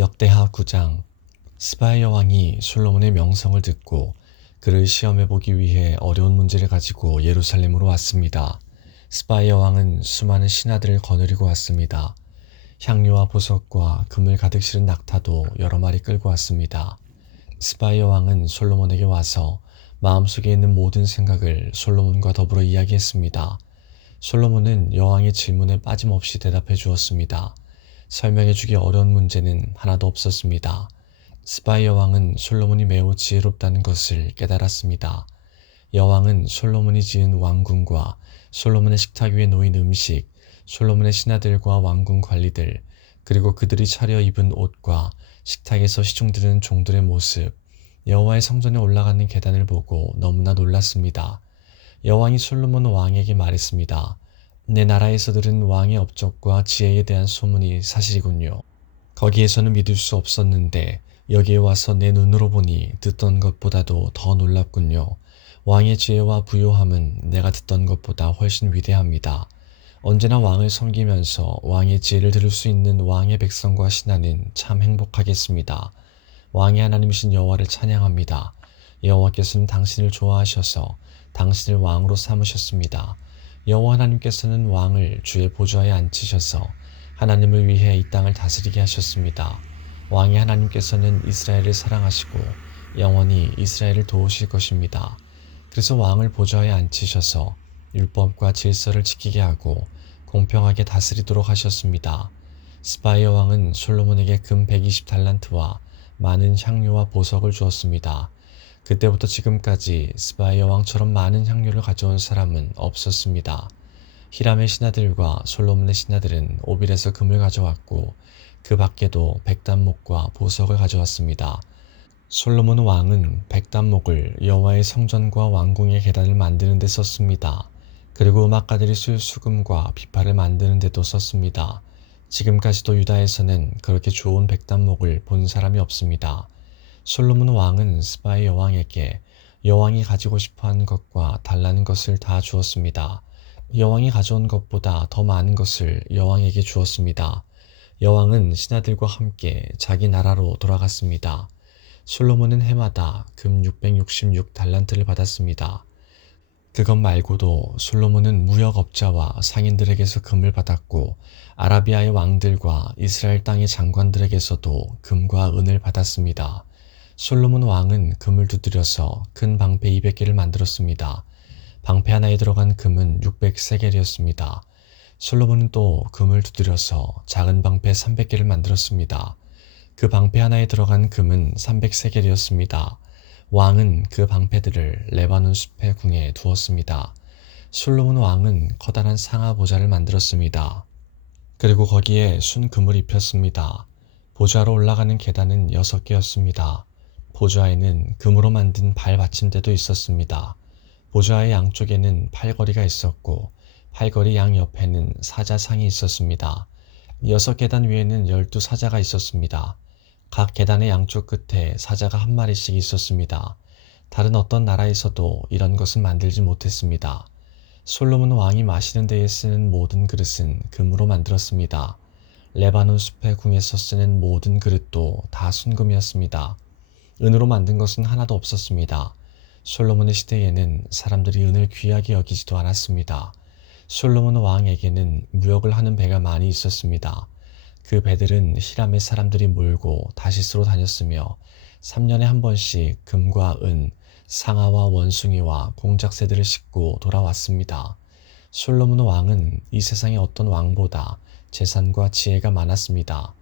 역대하 9장. 스바야 왕이 솔로몬의 명성을 듣고 그를 시험해보기 위해 어려운 문제를 가지고 예루살렘으로 왔습니다. 스바야 왕은 수많은 신하들을 거느리고 왔습니다. 향료와 보석과 금을 가득 실은 낙타도 여러 마리 끌고 왔습니다. 스바야 왕은 솔로몬에게 와서 마음속에 있는 모든 생각을 솔로몬과 더불어 이야기했습니다. 솔로몬은 여왕의 질문에 빠짐없이 대답해 주었습니다. 설명해주기 어려운 문제는 하나도 없었습니다. 스바야 왕은 솔로몬이 매우 지혜롭다는 것을 깨달았습니다. 여왕은 솔로몬이 지은 왕궁과 솔로몬의 식탁 위에 놓인 음식, 솔로몬의 신하들과 왕궁 관리들, 그리고 그들이 차려 입은 옷과 식탁에서 시중드는 종들의 모습, 여호와의 성전에 올라가는 계단을 보고 너무나 놀랐습니다. 여왕이 솔로몬 왕에게 말했습니다. 내 나라에서 들은 왕의 업적과 지혜에 대한 소문이 사실이군요. 거기에서는 믿을 수 없었는데 여기에 와서 내 눈으로 보니 듣던 것보다도 더 놀랍군요. 왕의 지혜와 부요함은 내가 듣던 것보다 훨씬 위대합니다. 언제나 왕을 섬기면서 왕의 지혜를 들을 수 있는 왕의 백성과 신하는 참 행복하겠습니다. 왕의 하나님이신 여호와를 찬양합니다. 여호와께서는 당신을 좋아하셔서 당신을 왕으로 삼으셨습니다. 여호와 하나님께서는 왕을 주의 보좌에 앉히셔서 하나님을 위해 이 땅을 다스리게 하셨습니다. 왕의 하나님께서는 이스라엘을 사랑하시고 영원히 이스라엘을 도우실 것입니다. 그래서 왕을 보좌에 앉히셔서 율법과 질서를 지키게 하고 공평하게 다스리도록 하셨습니다. 스바야 왕은 솔로몬에게 금 120달란트와 많은 향료와 보석을 주었습니다. 그때부터 지금까지 스바야 왕처럼 많은 향료를 가져온 사람은 없었습니다. 히람의 신하들과 솔로몬의 신하들은 오빌에서 금을 가져왔고 그 밖에도 백단목과 보석을 가져왔습니다. 솔로몬 왕은 백단목을 여호와의 성전과 왕궁의 계단을 만드는 데 썼습니다. 그리고 음악가들이 쓸 수금과 비파를 만드는 데도 썼습니다. 지금까지도 유다에서는 그렇게 좋은 백단목을 본 사람이 없습니다. 솔로몬 왕은 스바야 여왕에게 여왕이 가지고 싶어하는 것과 달라는 것을 다 주었습니다. 여왕이 가져온 것보다 더 많은 것을 여왕에게 주었습니다. 여왕은 신하들과 함께 자기 나라로 돌아갔습니다. 솔로몬은 해마다 금 666달란트를 받았습니다. 그것 말고도 솔로몬은 무역업자와 상인들에게서 금을 받았고 아라비아의 왕들과 이스라엘 땅의 장관들에게서도 금과 은을 받았습니다. 솔로몬 왕은 금을 두드려서 큰 방패 200개를 만들었습니다. 방패 하나에 들어간 금은 600세겔이었습니다. 솔로몬은 또 금을 두드려서 작은 방패 300개를 만들었습니다. 그 방패 하나에 들어간 금은 300세겔이었습니다. 왕은 그 방패들을 레바논 숲의 궁에 두었습니다. 솔로몬 왕은 커다란 상하 보좌를 만들었습니다. 그리고 거기에 순금을 입혔습니다. 보좌로 올라가는 계단은 6개였습니다. 보좌에는 금으로 만든 발 받침대도 있었습니다. 보좌의 양쪽에는 팔걸이가 있었고 팔걸이 양 옆에는 사자상이 있었습니다. 6계단 위에는 12사자가 있었습니다. 각 계단의 양쪽 끝에 사자가 한 마리씩 있었습니다. 다른 어떤 나라에서도 이런 것은 만들지 못했습니다. 솔로몬 왕이 마시는 데에 쓰는 모든 그릇은 금으로 만들었습니다. 레바논 숲의 궁에서 쓰는 모든 그릇도 다 순금이었습니다. 은으로 만든 것은 하나도 없었습니다. 솔로몬의 시대에는 사람들이 은을 귀하게 여기지도 않았습니다. 솔로몬 왕에게는 무역을 하는 배가 많이 있었습니다. 그 배들은 히람의 사람들이 몰고 다시스로 다녔으며 3년에 한 번씩 금과 은, 상아와 원숭이와 공작새들을 싣고 돌아왔습니다. 솔로몬 왕은 이 세상의 어떤 왕보다 재산과 지혜가 많았습니다.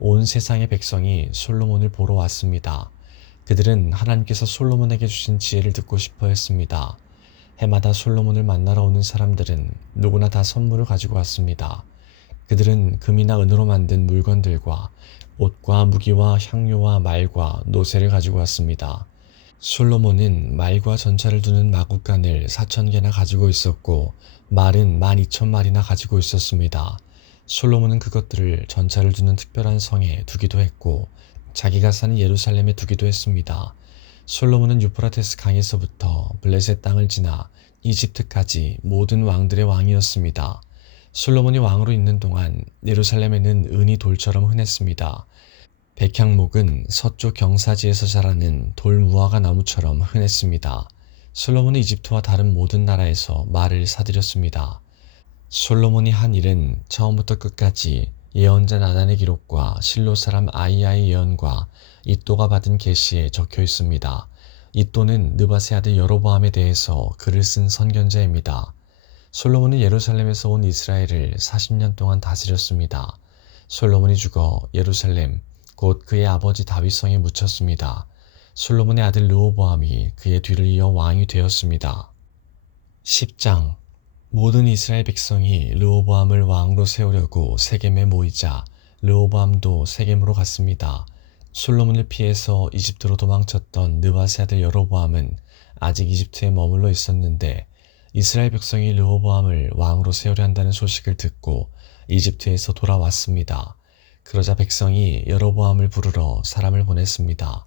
온 세상의 백성이 솔로몬을 보러 왔습니다. 그들은 하나님께서 솔로몬에게 주신 지혜를 듣고 싶어 했습니다. 해마다 솔로몬을 만나러 오는 사람들은 누구나 다 선물을 가지고 왔습니다. 그들은 금이나 은으로 만든 물건들과 옷과 무기와 향료와 말과 노새를 가지고 왔습니다. 솔로몬은 말과 전차를 두는 마구간을 4,000개나 가지고 있었고 말은 12,000마리나 가지고 있었습니다. 솔로몬은 그것들을 전차를 두는 특별한 성에 두기도 했고 자기가 사는 예루살렘에 두기도 했습니다. 솔로몬은 유프라테스 강에서부터 블레셋 땅을 지나 이집트까지 모든 왕들의 왕이었습니다. 솔로몬이 왕으로 있는 동안 예루살렘에는 은이 돌처럼 흔했습니다. 백향목은 서쪽 경사지에서 자라는 돌무화과 나무처럼 흔했습니다. 솔로몬은 이집트와 다른 모든 나라에서 말을 사들였습니다. 솔로몬이 한 일은 처음부터 끝까지 예언자 나단의 기록과 실로 사람 아이야의 예언과 이또가 받은 계시에 적혀 있습니다. 이또는 느밧의 아들 여로보암에 대해서 글을 쓴 선견자입니다. 솔로몬은 예루살렘에서 온 이스라엘을 40년 동안 다스렸습니다. 솔로몬이 죽어 예루살렘, 곧 그의 아버지 다윗성에 묻혔습니다. 솔로몬의 아들 르호보암이 그의 뒤를 이어 왕이 되었습니다. 10장. 모든 이스라엘 백성이 르호보암을 왕으로 세우려고 세겜에 모이자 르호보암도 세겜으로 갔습니다. 솔로몬을 피해서 이집트로 도망쳤던 느밧의 아들 여로보암은 아직 이집트에 머물러 있었는데 이스라엘 백성이 르호보암을 왕으로 세우려 한다는 소식을 듣고 이집트에서 돌아왔습니다. 그러자 백성이 여로보암을 부르러 사람을 보냈습니다.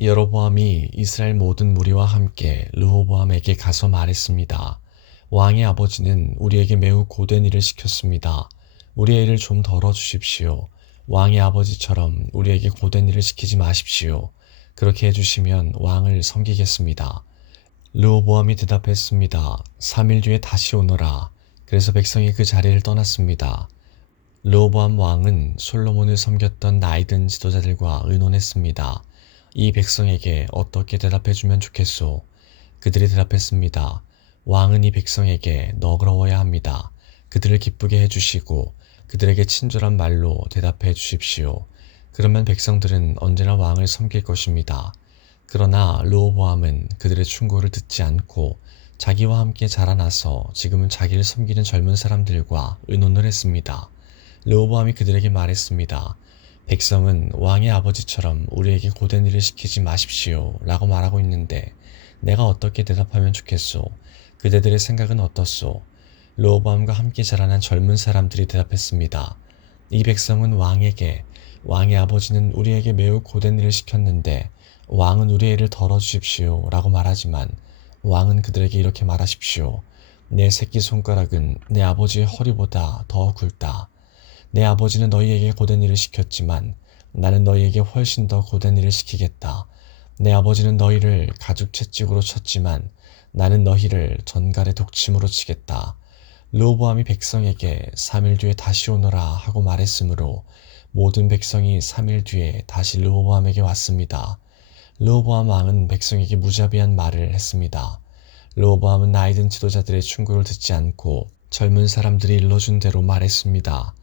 여로보암이 이스라엘 모든 무리와 함께 르호보암에게 가서 말했습니다. 왕의 아버지는 우리에게 매우 고된 일을 시켰습니다. 우리의 일을 좀 덜어주십시오. 왕의 아버지처럼 우리에게 고된 일을 시키지 마십시오. 그렇게 해주시면 왕을 섬기겠습니다. 르호보암이 대답했습니다. 3일 뒤에 다시 오너라. 그래서 백성이 그 자리를 떠났습니다. 르호보암 왕은 솔로몬을 섬겼던 나이든 지도자들과 의논했습니다. 이 백성에게 어떻게 대답해주면 좋겠소? 그들이 대답했습니다. 왕은 이 백성에게 너그러워야 합니다. 그들을 기쁘게 해주시고 그들에게 친절한 말로 대답해 주십시오. 그러면 백성들은 언제나 왕을 섬길 것입니다. 그러나 르호보암은 그들의 충고를 듣지 않고 자기와 함께 자라나서 지금은 자기를 섬기는 젊은 사람들과 의논을 했습니다. 르호보암이 그들에게 말했습니다. 백성은 왕의 아버지처럼 우리에게 고된 일을 시키지 마십시오 라고 말하고 있는데 내가 어떻게 대답하면 좋겠소? 그대들의 생각은 어떻소? 르호보암과 함께 자라난 젊은 사람들이 대답했습니다. 이 백성은 왕에게 왕의 아버지는 우리에게 매우 고된 일을 시켰는데 왕은 우리의 일을 덜어주십시오 라고 말하지만 왕은 그들에게 이렇게 말하십시오. 내 새끼손가락은 내 아버지의 허리보다 더 굵다. 내 아버지는 너희에게 고된 일을 시켰지만 나는 너희에게 훨씬 더 고된 일을 시키겠다. 내 아버지는 너희를 가죽 채찍으로 쳤지만 나는 너희를 전갈의 독침으로 치겠다. 르호보암이 백성에게 3일 뒤에 다시 오너라 하고 말했으므로 모든 백성이 3일 뒤에 다시 르호보암에게 왔습니다. 르호보암 왕은 백성에게 무자비한 말을 했습니다. 르호보암은 나이든 지도자들의 충고를 듣지 않고 젊은 사람들이 일러준 대로 말했습니다.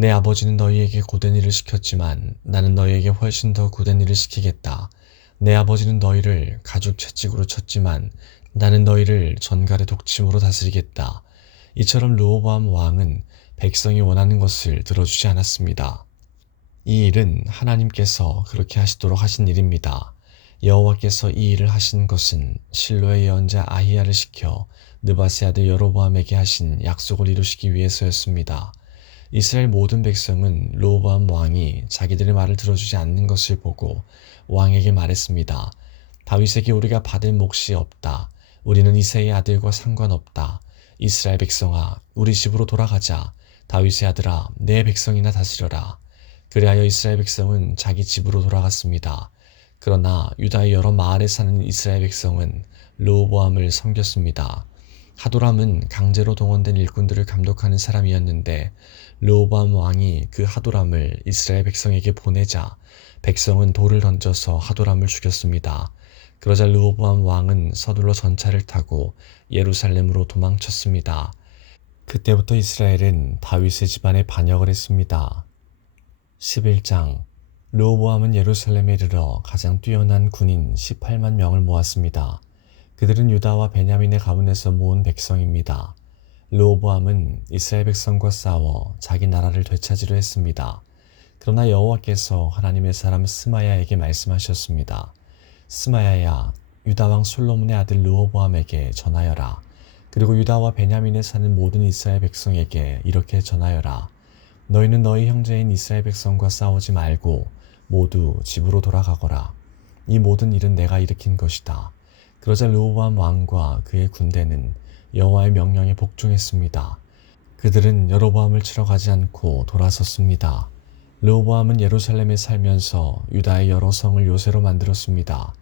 내 아버지는 너희에게 고된 일을 시켰지만 나는 너희에게 훨씬 더 고된 일을 시키겠다. 내 아버지는 너희를 가죽 채찍으로 쳤지만 나는 너희를 전갈의 독침으로 다스리겠다. 이처럼 르호보암 왕은 백성이 원하는 것을 들어주지 않았습니다. 이 일은 하나님께서 그렇게 하시도록 하신 일입니다. 여호와께서 이 일을 하신 것은 실로의 예언자 아히야를 시켜 느밧의 아들 여로보암에게 하신 약속을 이루시기 위해서였습니다. 이스라엘 모든 백성은 르호보암 왕이 자기들의 말을 들어주지 않는 것을 보고 왕에게 말했습니다. 다윗에게 우리가 받을 몫이 없다. 우리는 이새의 아들과 상관없다. 이스라엘 백성아, 우리 집으로 돌아가자. 다윗의 아들아, 내 백성이나 다스려라. 그리하여 이스라엘 백성은 자기 집으로 돌아갔습니다. 그러나 유다의 여러 마을에 사는 이스라엘 백성은 르호보암을 섬겼습니다. 하도람은 강제로 동원된 일꾼들을 감독하는 사람이었는데 르호보암 왕이 그 하도람을 이스라엘 백성에게 보내자 백성은 돌을 던져서 하도람을 죽였습니다. 그러자 르호보암 왕은 서둘러 전차를 타고 예루살렘으로 도망쳤습니다. 그때부터 이스라엘은 다윗의 집안에 반역을 했습니다. 11장. 르호보암은 예루살렘에 이르러 가장 뛰어난 군인 18만 명을 모았습니다. 그들은 유다와 베냐민의 가문에서 모은 백성입니다. 르호보암은 이스라엘 백성과 싸워 자기 나라를 되찾으려 했습니다. 그러나 여호와께서 하나님의 사람 스마야에게 말씀하셨습니다. 스마야야, 유다 왕 솔로몬의 아들 르호보암에게 전하여라. 그리고 유다와 베냐민에 사는 모든 이스라엘 백성에게 이렇게 전하여라. 너희는 너희 형제인 이스라엘 백성과 싸우지 말고 모두 집으로 돌아가거라. 이 모든 일은 내가 일으킨 것이다. 그러자 르호보암 왕과 그의 군대는 여호와의 명령에 복종했습니다. 그들은 여로보암을 치러 가지 않고 돌아섰습니다. 르호보암은 예루살렘에 살면서 유다의 여러 성을 요새로 만들었습니다.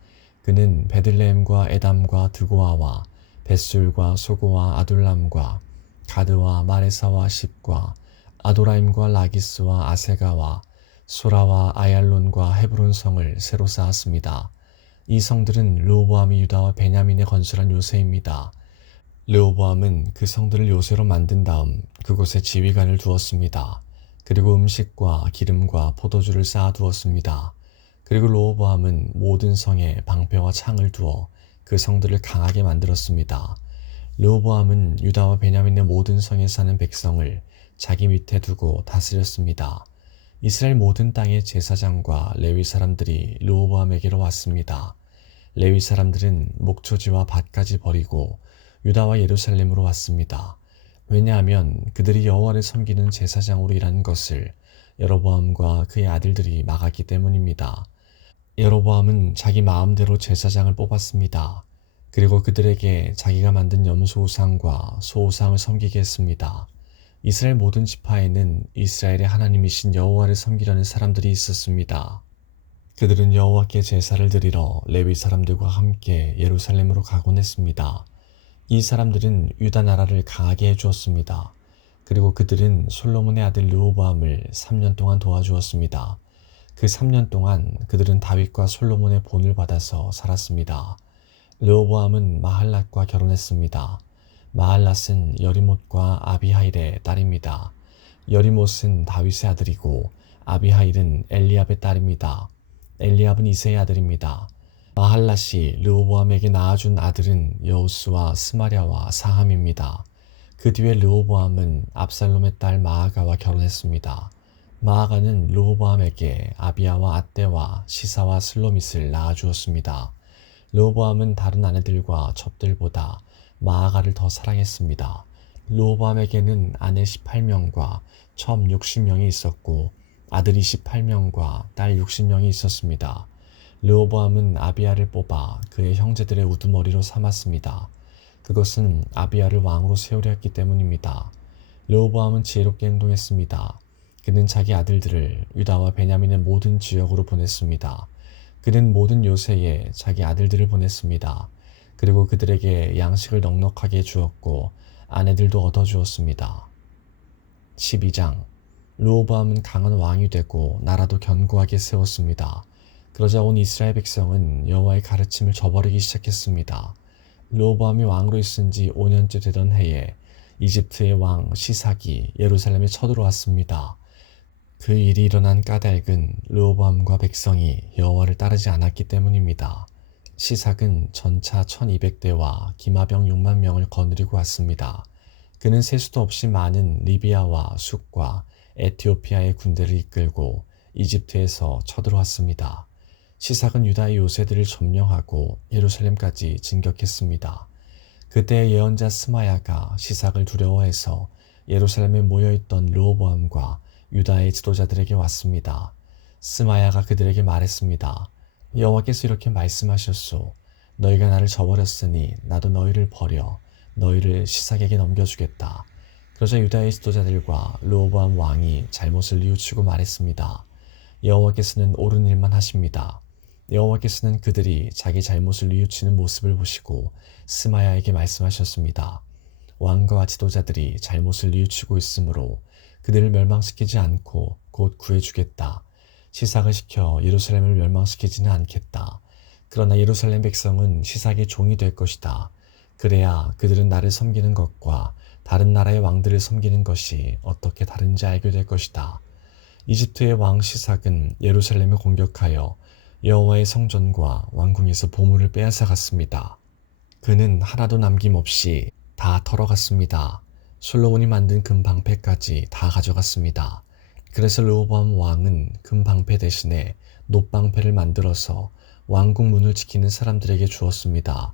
그는 베들레헴과 에담과 드고아와 벳술과 소고와 아둘람과 가드와 마레사와 십과 아도라임과 라기스와 아세가와 소라와 아얄론과 헤브론 성을 새로 쌓았습니다. 이 성들은 르호보암이 유다와 베냐민에 건설한 요새입니다. 르호보암은 그 성들을 요새로 만든 다음 그곳에 지휘관을 두었습니다. 그리고 음식과 기름과 포도주를 쌓아두었습니다. 그리고 르호보암은 모든 성에 방패와 창을 두어 그 성들을 강하게 만들었습니다. 르호보암은 유다와 베냐민의 모든 성에 사는 백성을 자기 밑에 두고 다스렸습니다. 이스라엘 모든 땅의 제사장과 레위 사람들이 르호보암에게로 왔습니다. 레위 사람들은 목초지와 밭까지 버리고 유다와 예루살렘으로 왔습니다. 왜냐하면 그들이 여호와를 섬기는 제사장으로 일하는 것을 여로보암과 그의 아들들이 막았기 때문입니다. 여로보암은 자기 마음대로 제사장을 뽑았습니다. 그리고 그들에게 자기가 만든 염소 우상과 소 우상을 섬기게 했습니다. 이스라엘 모든 지파에는 이스라엘의 하나님이신 여호와를 섬기려는 사람들이 있었습니다. 그들은 여호와께 제사를 드리러 레위 사람들과 함께 예루살렘으로 가곤 했습니다. 이 사람들은 유다 나라를 강하게 해주었습니다. 그리고 그들은 솔로몬의 아들 르호보암을 3년 동안 도와주었습니다. 그 3년 동안 그들은 다윗과 솔로몬의 본을 받아서 살았습니다. 르호보암은 마할랏과 결혼했습니다. 마할랏은 여리못과 아비하일의 딸입니다. 여리못은 다윗의 아들이고 아비하일은 엘리압의 딸입니다. 엘리압은 이새의 아들입니다. 마할랏이 르호보암에게 낳아준 아들은 여우스와 스마랴와 사함입니다. 그 뒤에 르호보암은 압살롬의 딸 마아가와 결혼했습니다. 마아가는 르호보암에게 아비야와 앗대와 시사와 슬로밋을 낳아주었습니다. 르호보암은 다른 아내들과 첩들보다 마아가를 더 사랑했습니다. 르호보암에게는 아내 18명과 첩 60명이 있었고 아들 28명과 딸 60명이 있었습니다. 르호보암은 아비야를 뽑아 그의 형제들의 우두머리로 삼았습니다. 그것은 아비야를 왕으로 세우려 했기 때문입니다. 르호보암은 지혜롭게 행동했습니다. 그는 자기 아들들을 유다와 베냐민의 모든 지역으로 보냈습니다. 그는 모든 요새에 자기 아들들을 보냈습니다. 그리고 그들에게 양식을 넉넉하게 주었고 아내들도 얻어주었습니다. 12장 르호보암은 강한 왕이 되고 나라도 견고하게 세웠습니다. 그러자 온 이스라엘 백성은 여호와의 가르침을 저버리기 시작했습니다. 르호보암이 왕으로 있은 지 5년째 되던 해에 이집트의 왕 시삭이 예루살렘에 쳐들어왔습니다. 그 일이 일어난 까닭은 르호보암과 백성이 여호와를 따르지 않았기 때문입니다. 시삭은 전차 1200대와 기마병 6만 명을 거느리고 왔습니다. 그는 세수도 없이 많은 리비아와 숫과 에티오피아의 군대를 이끌고 이집트에서 쳐들어왔습니다. 시삭은 유다의 요새들을 점령하고 예루살렘까지 진격했습니다. 그때 예언자 스마야가 시삭을 두려워해서 예루살렘에 모여있던 르호보암과 유다의 지도자들에게 왔습니다. 스마야가 그들에게 말했습니다. 여호와께서 이렇게 말씀하셨소. 너희가 나를 저버렸으니 나도 너희를 버려 너희를 시삭에게 넘겨주겠다. 그러자 유다의 지도자들과 르호보암 왕이 잘못을 뉘우치고 말했습니다. 여호와께서는 옳은 일만 하십니다. 여호와께서는 그들이 자기 잘못을 뉘우치는 모습을 보시고 스마야에게 말씀하셨습니다. 왕과 지도자들이 잘못을 뉘우치고 있으므로 그들을 멸망시키지 않고 곧 구해주겠다. 시삭을 시켜 예루살렘을 멸망시키지는 않겠다. 그러나 예루살렘 백성은 시삭의 종이 될 것이다. 그래야 그들은 나를 섬기는 것과 다른 나라의 왕들을 섬기는 것이 어떻게 다른지 알게 될 것이다. 이집트의 왕 시삭은 예루살렘을 공격하여 여호와의 성전과 왕궁에서 보물을 빼앗아 갔습니다. 그는 하나도 남김없이 다 털어갔습니다. 솔로몬이 만든 금방패까지 다 가져갔습니다. 그래서 르호보암 왕은 금방패 대신에 놋방패를 만들어서 왕궁 문을 지키는 사람들에게 주었습니다.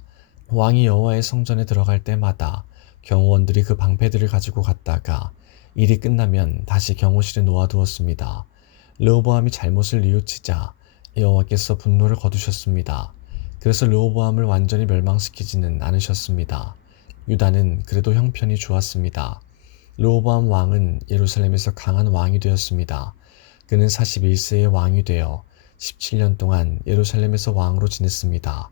왕이 여호와의 성전에 들어갈 때마다 경호원들이 그 방패들을 가지고 갔다가 일이 끝나면 다시 경호실에 놓아두었습니다. 르호보암이 잘못을 뉘우치자 여호와께서 분노를 거두셨습니다. 그래서 르호보암을 완전히 멸망시키지는 않으셨습니다. 유다는 그래도 형편이 좋았습니다. 르호보암 왕은 예루살렘에서 강한 왕이 되었습니다. 그는 41세의 왕이 되어 17년 동안 예루살렘에서 왕으로 지냈습니다.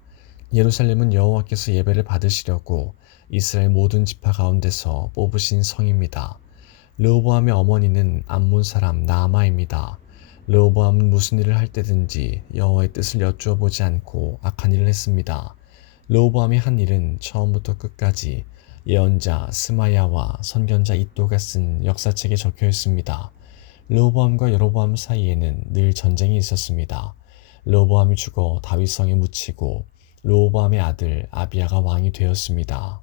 예루살렘은 여호와께서 예배를 받으시려고 이스라엘 모든 지파 가운데서 뽑으신 성입니다. 르호보암의 어머니는 암몬 사람 나아마입니다. 르호보암은 무슨 일을 할 때든지 여호와의 뜻을 여쭈어 보지 않고 악한 일을 했습니다. 르호보암이 한 일은 처음부터 끝까지 예언자 스마야와 선견자 이도가 쓴 역사책에 적혀 있습니다. 르호보암과 여로보암 사이에는 늘 전쟁이 있었습니다. 르호보암이 죽어 다윗성에 묻히고 르호보암의 아들 아비야가 왕이 되었습니다.